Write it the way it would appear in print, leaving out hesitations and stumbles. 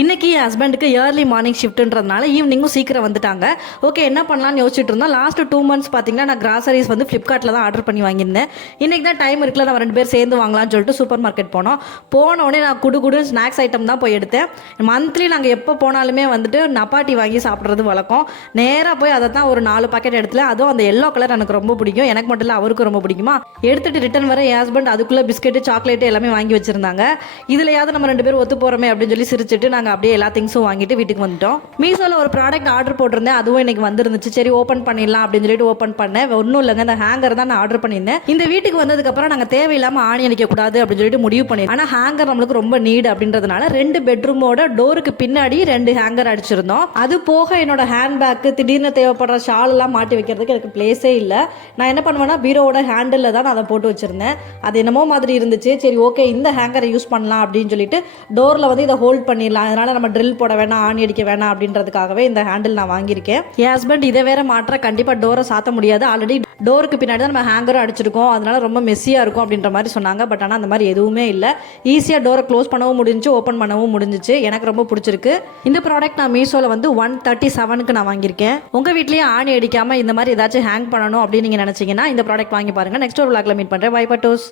இன்னைக்கு என் ஹஸ்பண்டுக்கு early morning ஷிஃப்ட்ன்றதுனால ஈவினிங்கும் சீக்கிரம் வந்துட்டாங்க. ஓகே, என்ன பண்ணலாம்னு யோசிச்சுட்டு இருந்தோம். லாஸ்ட் 2 months பார்த்தீங்கன்னா நான் கிராசரிஸ் வந்து ஃப்ளிப்கார்ட்டில் தான் ஆர்டர் பண்ணி வாங்கியிருந்தேன். இன்னைக்கு தான் டைம் இருக்குல்ல, நம்ம 2 பேர் சேர்ந்து வாங்கலாம்னு சொல்லிட்டு சூப்பர் மார்க்கெட் போனோம். போன உடனே நான் குடு ஸ்நாக்ஸ் ஐட்டம் தான் போய் எடுத்தேன். மந்த்லி நாங்கள் எப்போ போனாலுமே வந்துட்டு நப்பாட்டி வாங்கி சாப்பிட்றது வழக்கம். நேராக போய் அதை தான் ஒரு 4 பாக்கெட் எடுத்துல, அதுவும் அந்த எல்லோ கலர் எனக்கு ரொம்ப பிடிக்கும். எனக்கு மட்டும் இல்லை, அவருக்கும் ரொம்ப பிடிக்குமா. எடுத்துட்டு ரிட்டன் வர என் ஹஸ்பண்ட் அதுக்குள்ளே பிஸ்கெட்டு சாக்லேட்டு எல்லாமே வாங்கி வச்சிருந்தாங்க. இதுலையாவது நம்ம 2 பேர் ஒத்து போகிறோமே அப்படின்னு சொல்லி சிரிச்சிட்டு நாங்கள் அப்படியே எல்லா திங்ஸும் வாங்கிட்டு வீட்டுக்கு வந்துட்டோம். மீஷோவில் ஒரு ப்ராடக்ட் ஆர்டர் போட்டிருந்தேன், அதுவும் எனக்கு வந்துருந்துச்சு. சரி ஓப்பன் பண்ணிடலாம் அப்படின்னு சொல்லிட்டு ஓப்பன் பண்ணேன். ஒன்றும் இல்லைங்க, இந்த ஹேங்கர் தான் நான் ஆர்டர் பண்ணியிருந்தேன். இந்த வீட்டுக்கு வந்ததுக்கப்புறம் நாங்கள் தேவையில்லாமல் ஆணி அடிக்கக்கூடாது அப்படின்னு சொல்லிட்டு முடிவு பண்ணியிருந்தோம். ஆனால் ஹேங்கர் நம்மளுக்கு ரொம்ப நீடு அப்படின்றதுனால 2 பெட்ரூமோட டோருக்கு பின்னாடி 2 ஹேங்கர் அடிச்சிருந்தோம். அது போக என்னோட ஹேண்ட்பேக்கு திடீர்னு தேவைப்படுற ஷால் எல்லாம் மாட்டி வைக்கிறதுக்கு எனக்கு பிளேஸே இல்லை. நான் என்ன பண்ணுவேன்னா பீரோவோட ஹேண்டில் தான் நான் அதை போட்டு வச்சிருந்தேன். அது என்னமோ மாதிரி இருந்துச்சு. சரி ஓகே, இந்த ஹேங்கரை யூஸ் பண்ணலாம் அப்படின்னு சொல்லிட்டு டோரில் வந்து இதை ஹோல்ட் பண்ணிடலாம். அதனால நம்ம ட்ரில் போட வேணாம், ஆணி அடிக்க வேணாம் அப்படின்றதுக்காகவே இந்த ஹேண்டில் நான் வாங்கியிருக்கேன். என் ஹஸ்பண்ட் இதை வேற மாற்ற கண்டிப்பாக டோரை சாத்த முடியாது, ஆல்ரெடி டோருக்கு பின்னாடி தான் நம்ம ஹேங்கரும் அடிச்சிருக்கோம், அதனால ரொம்ப மெஸ்ஸியாக இருக்கும் அப்படின்ற மாதிரி சொன்னாங்க. பட் ஆனால் அந்த மாதிரி எதுவுமே இல்லை. ஈஸியாக டோரை க்ளோஸ் பண்ணவும் முடிஞ்சிச்சு, ஓப்பன் பண்ணவும் முடிஞ்சிச்சு. எனக்கு ரொம்ப பிடிச்சிருக்கு. இந்த ப்ராடக்ட் நான் மீஷோவில் வந்து 137க்கு நான் வாங்கியிருக்கேன். உங்கள் வீட்லேயே ஆணி அடிக்காமல் இந்த மாதிரி ஏதாச்சும் ஹேங் பண்ணணும் அப்படின்னு நீங்கள் நினச்சிங்கன்னா இந்த ப்ராடக்ட் வாங்கி பாருங்கள். நெக்ஸ்ட் ஒரு விளாக்ல மீட் பண்ணுறேன். பை பட்டோஸ்.